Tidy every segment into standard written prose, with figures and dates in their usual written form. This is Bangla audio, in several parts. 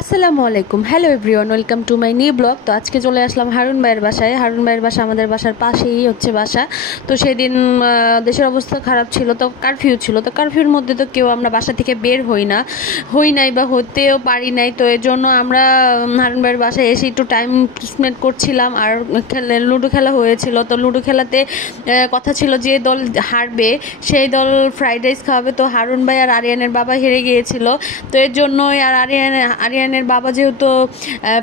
আসসালামু আলাইকুম, hello everyone, welcome to my new blog. তো আজকে চলে আসলাম হারুন ভাইয়ের বাসায়। হারুন ভাইয়ের বাসা আমাদের বাসার পাশেই হচ্ছে বাসা। তো সেদিন দেশের অবস্থা খারাপ ছিল, তো কারফিউ ছিল। তো কারফিউর মধ্যে তো কেউ আমরা বাসা থেকে বের হই নাই বা হতেও পারি নাই। তো এর জন্য আমরা হারুন ভাইয়ের বাসায় এসে একটু টাইম স্পেন্ড করছিলাম। আর লুডো খেলা হয়েছিল। তো লুডো খেলাতে কথা ছিল যে দল হারবে সেই দল ফ্রাইড রাইস খাওয়াবে। তো হারুন ভাই আর আরিয়ানের বাবা হেরে গিয়েছিল। তো এর জন্যই আর আরিয়ানের বাবা যেহেতু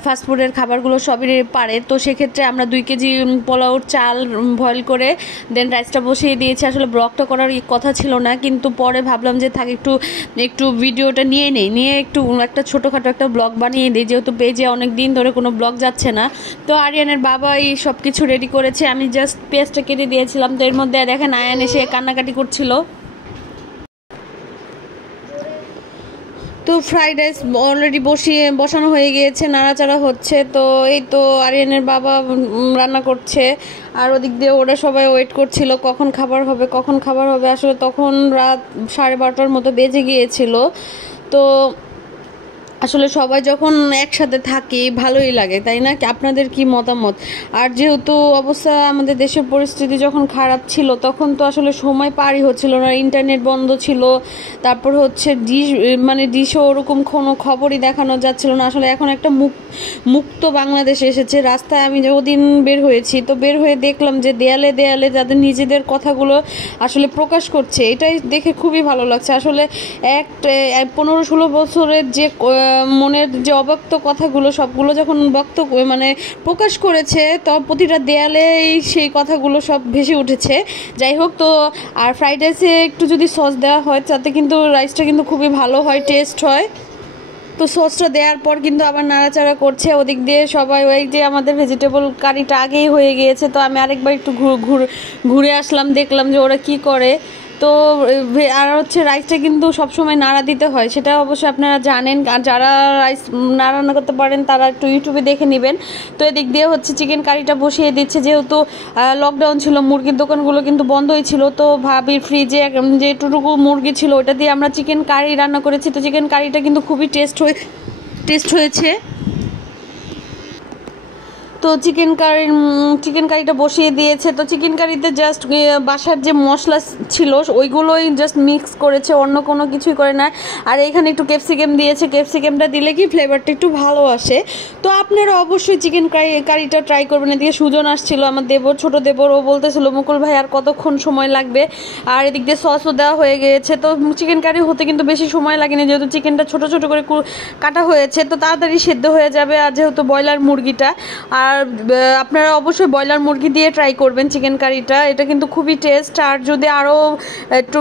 ফাস্টফুডের খাবারগুলো সবই পারে, তো সেক্ষেত্রে আমরা 2 কেজি পোলাওর চাল বয়েল করে দেন রাইসটা বসিয়ে দিয়েছি। আসলে ব্লগটা করার কথা ছিল না, কিন্তু পরে ভাবলাম যে থাক একটু ভিডিওটা নিয়ে একটু একটা ছোটোখাটো একটা ব্লগ বানিয়ে দিই, যেহেতু পেজে অনেক দিন ধরে কোনো ব্লগ যাচ্ছে না। তো আরিয়ানের বাবা এই সব কিছু রেডি করেছে, আমি জাস্ট পেঁয়াজটা কেটে দিয়েছিলাম। তো এর মধ্যে দেখেন আয়ান এসে কান্নাকাটি করছিল। তো ফ্রাইড রাইস অলরেডি বসানো হয়ে গিয়েছে, নাড়াচাড়া হচ্ছে। তো এই তো আরিয়ানের বাবা রান্না করছে, আর ওদিক দিয়ে ওরা সবাই ওয়েট করছিল কখন খাবার হবে। আসলে তখন রাত 12:30টার মতো বেজে গিয়েছিল। তো আসলে সবাই যখন একসাথে থাকি ভালোই লাগে, তাই না? আপনাদের কি মতামত? আর যেহেতু অবস্থা আমাদের দেশের পরিস্থিতি যখন খারাপ ছিল, তখন তো আসলে সময় পারই হচ্ছিল না, ইন্টারনেট বন্ধ ছিল। তারপর হচ্ছে ডিশও ওরকম কোনো খবরই দেখানো যাচ্ছিল না। আসলে এখন একটা মুক্ত বাংলাদেশ এসেছে। রাস্তায় আমি ওদিন বের হয়েছি, তো বের হয়ে দেখলাম যে দেয়ালে দেয়ালে যাদের নিজেদের কথাগুলো আসলে প্রকাশ করছে, এটাই দেখে খুবই ভালো লাগছে। আসলে 15-16 বছরের যে মনের যে অব্যক্ত কথাগুলো সবগুলো যখন প্রকাশ করেছে, তো প্রতিটা দেয়ালেই সেই কথাগুলো সব ভেসে উঠেছে। যাই হোক, তো আর ফ্রাইড রাইসে একটু যদি সস দেওয়া হয় তাতে কিন্তু রাইসটা কিন্তু খুবই ভালো হয়, টেস্ট হয়। তো সসটা দেওয়ার পর কিন্তু আবার নাড়াচাড়া করছে ওদিক দিয়ে সবাই। ওই যে আমাদের ভেজিটেবল কারিটা আগেই হয়ে গিয়েছে, তো আমি আরেকবার একটু ঘুরে আসলাম, দেখলাম যে ওরা কি করে। তো আর হচ্ছে রাইসটা কিন্তু সবসময় নাড়া দিতে হয়, সেটা অবশ্যই আপনারা জানেন। আর যারা রাইস নাড়া না করতে পারেন তারা একটু ইউটিউবে দেখে নেবেন। তো এদিক দিয়ে হচ্ছে চিকেন কারিটা বসিয়ে দিচ্ছে। যেহেতু লকডাউন ছিল, মুরগির দোকানগুলো কিন্তু বন্ধই ছিল। তো ভাবির ফ্রিজে যেটুকু মুরগি ছিল ওটা দিয়ে আমরা চিকেন কারি রান্না করেছি। তো চিকেন কারিটা কিন্তু খুবই টেস্ট হয়েছে। তো চিকেন কারিটা বসিয়ে দিয়েছে। তো চিকেন কারিতে জাস্ট বাসার যে মশলা ছিল ওইগুলোই জাস্ট মিক্স করেছে, অন্য কোনো কিছুই করে না। আর এখানে একটু ক্যাপসিকাম দিয়েছে, ক্যাপসিকামটা দিলে কি ফ্লেভারটা একটু ভালো আসে। তো আপনারা অবশ্যই চিকেন কারিটা ট্রাই করবেন। এদিকে সুজন আসছিল, আমার ছোটো দেবর, ও বলতেছিল মুকুল ভাই আর কতক্ষণ সময় লাগবে। আর এদিক দিয়ে সসও দেওয়া হয়ে গিয়েছে। তো চিকেন কারি হতে কিন্তু বেশি সময় লাগেনি, যেহেতু চিকেনটা ছোটো ছোটো করে কাটা হয়েছে, তো তাড়াতাড়ি সেদ্ধ হয়ে যাবে। আর যেহেতু ব্রয়লার মুরগিটা, আর আপনারা অবশ্যই ব্রয়লার মুরগি দিয়ে ট্রাই করবেন চিকেন কারিটা, এটা কিন্তু খুবই টেস্ট। আর যদি আরও একটু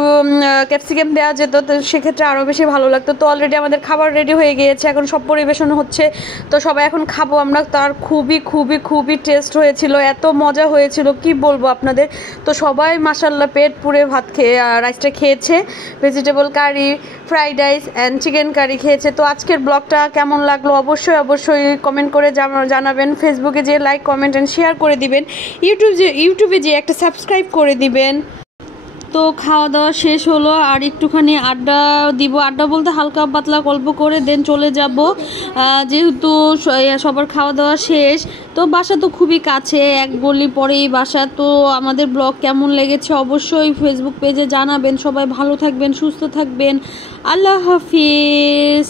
ক্যাপসিকাম দেওয়া যেত তো সেক্ষেত্রে আরও বেশি ভালো লাগতো। তো অলরেডি আমাদের খাবার রেডি হয়ে গিয়েছে, এখন সব পরিবেশন হচ্ছে। তো সবাই এখন খাবো আমরা। তার খুবই টেস্ট হয়েছিল, এত মজা হয়েছিল কি বলবো আপনাদের। তো সবাই মাশাআল্লাহ পেট পুরে ভাত খেয়ে রাইসটা খেয়েছে, vegetable curry, fried rice and chicken curry খেয়েছে। তো আজকের ব্লগটা কেমন লাগলো অবশ্যই কমেন্ট করে জানাবেন। ফেসবুকে যে লাইক, কমেন্ট অ্যান্ড শেয়ার করে দিবেন। ইউটিউবে যে একটা সাবস্ক্রাইব করে দিবেন। তো খাওয়া দাওয়া শেষ হলো, আর একটুখানি আড্ডা দিব। আড্ডা বলতে হালকা পাতলা গল্প করে দেন চলে যাব, যেহেতু সবার খাওয়া দাওয়া শেষ। তো বাসা তো খুবই কাছে, এক গলি পরেই বাসা। তো আমাদের ব্লগ কেমন লেগেছে অবশ্যই ফেসবুক পেজে জানাবেন। সবাই ভালো থাকবেন, সুস্থ থাকবেন। আল্লাহ হাফিজ।